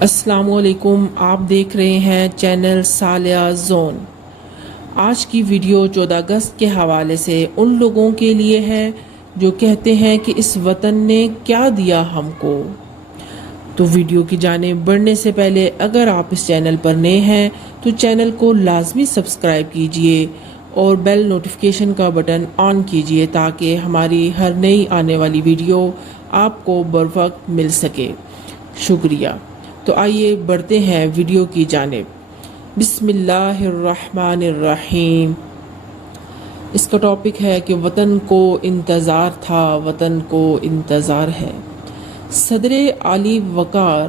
السلام علیکم، آپ دیکھ رہے ہیں چینل سالیہ زون۔ آج کی ویڈیو 14 اگست کے حوالے سے ان لوگوں کے لیے ہے جو کہتے ہیں کہ اس وطن نے کیا دیا ہم کو۔ تو ویڈیو کی جانب بڑھنے سے پہلے اگر آپ اس چینل پر نئے ہیں تو چینل کو لازمی سبسکرائب کیجئے اور بیل نوٹیفیکیشن کا بٹن آن کیجئے تاکہ ہماری ہر نئی آنے والی ویڈیو آپ کو بروقت مل سکے۔ شکریہ۔ تو آئیے بڑھتے ہیں ویڈیو کی جانب۔ بسم اللہ الرحمن الرحیم۔ اس کا ٹاپک ہے کہ وطن کو انتظار تھا، وطن کو انتظار ہے۔ صدر اعلی وقار،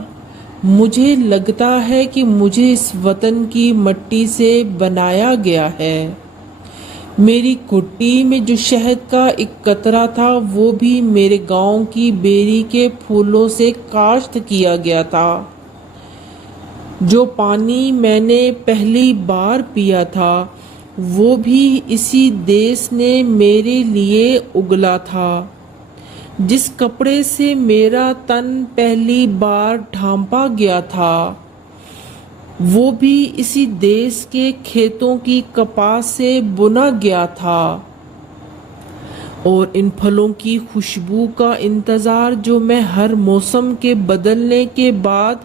مجھے لگتا ہے کہ مجھے اس وطن کی مٹی سے بنایا گیا ہے۔ میری گھٹی میں جو شہد کا ایک قطرہ تھا وہ بھی میرے گاؤں کی بیری کے پھولوں سے کاشت کیا گیا تھا۔ جو پانی میں نے پہلی بار پیا تھا وہ بھی اسی دیس نے میرے لیے اگلا تھا۔ جس کپڑے سے میرا تن پہلی بار ڈھانپا گیا تھا وہ بھی اسی دیس کے کھیتوں کی کپاس سے بنا گیا تھا۔ اور ان پھلوں کی خوشبو کا انتظار جو میں ہر موسم کے بدلنے کے بعد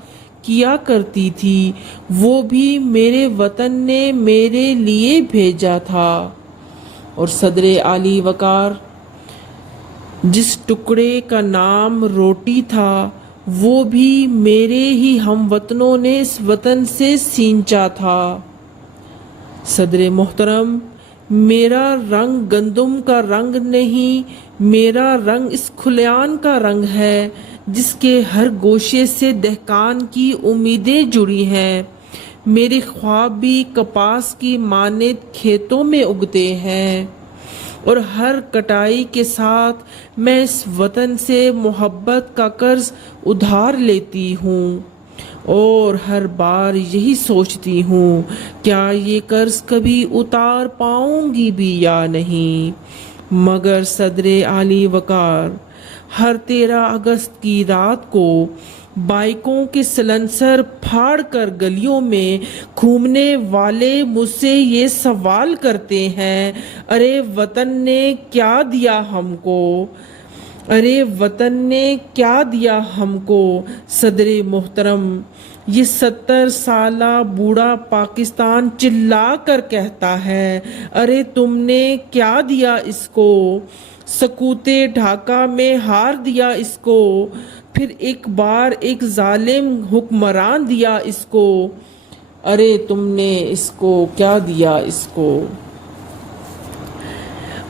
کیا کرتی تھی وہ بھی میرے وطن نے میرے لیے بھیجا تھا۔ اور صدر اعلی وقار، جس ٹکڑے کا نام روٹی تھا وہ بھی میرے ہی ہم وطنوں نے اس وطن سے سینچا تھا۔ صدر محترم، میرا رنگ گندم کا رنگ نہیں، میرا رنگ اس کھلیان کا رنگ ہے جس کے ہر گوشے سے دہقان کی امیدیں جڑی ہیں۔ میرے خواب بھی کپاس کی مانند کھیتوں میں اگتے ہیں اور ہر کٹائی کے ساتھ میں اس وطن سے محبت کا قرض ادھار لیتی ہوں اور ہر بار یہی سوچتی ہوں کیا یہ قرض کبھی اتار پاؤں گی بھی یا نہیں۔ مگر صدر اعلی وقار، ہر 13 اگست کی رات کو بائکوں کے سلنسر پھاڑ کر گلیوں میں گھومنے والے مجھ سے یہ سوال کرتے ہیں، ارے وطن نے کیا دیا ہم کو؟ ارے وطن نے کیا دیا ہم کو؟ صدر محترم، یہ 70 سالہ بوڑھا پاکستان چلا کر کہتا ہے، ارے تم نے کیا دیا اس کو؟ سکوتے ڈھاکہ میں ہار دیا اس کو، پھر ایک بار ایک ظالم حکمران دیا اس کو، ارے تم نے اس کو کیا دیا اس کو؟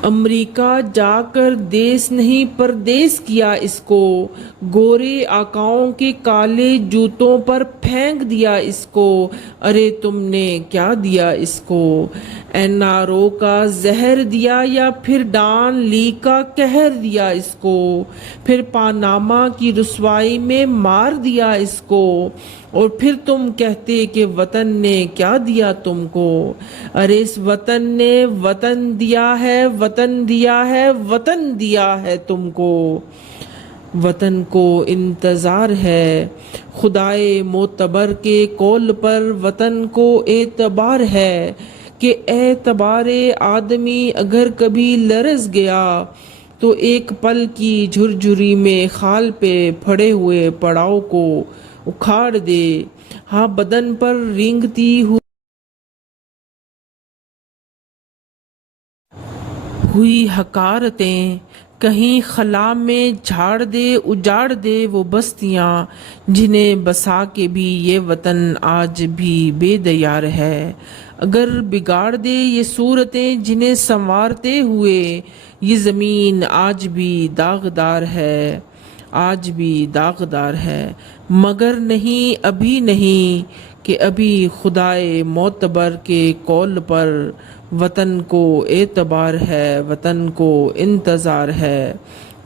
امریکہ جا کر دیس نہیں پردیس کیا اس کو، گورے آقاؤں کے کالے جوتوں پر پھینک دیا اس کو، ارے تم نے کیا دیا اس کو؟ این آر او کا زہر دیا یا پھر ڈان لی کا قہر دیا اس کو، پھر پاناما کی رسوائی میں مار دیا اس کو، اور پھر تم کہتے کہ وطن نے کیا دیا تم کو؟ ارے اس وطن نے وطن دیا ہے، وطن دیا ہے، وطن دیا ہے تم کو۔ وطن کو انتظار ہے، خدائے معتبر کے قول پر وطن کو اعتبار ہے کہ اعتبار آدمی اگر کبھی لرز گیا تو ایک پل کی جھرجھری میں خال پہ پھڑے ہوئے پڑاؤ کو اکھاڑ دے۔ ہاں، بدن پر رینگتی ہوئی حقارتیں کہیں خلا میں جھاڑ دے، اجاڑ دے وہ بستیاں جنہیں بسا کے بھی یہ وطن آج بھی بے دیار ہے۔ اگر بگاڑ دے یہ صورتیں جنہیں سنوارتے ہوئے یہ زمین آج بھی داغدار ہے، آج بھی داغدار ہے۔ مگر نہیں، ابھی نہیں، کہ ابھی خدائے معتبر کے قول پر وطن کو اعتبار ہے، وطن کو انتظار ہے۔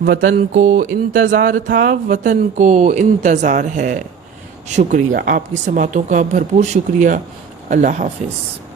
وطن کو انتظار تھا، وطن کو انتظار ہے۔ شکریہ، آپ کی سماعتوں کا بھرپور شکریہ۔ اللہ حافظ۔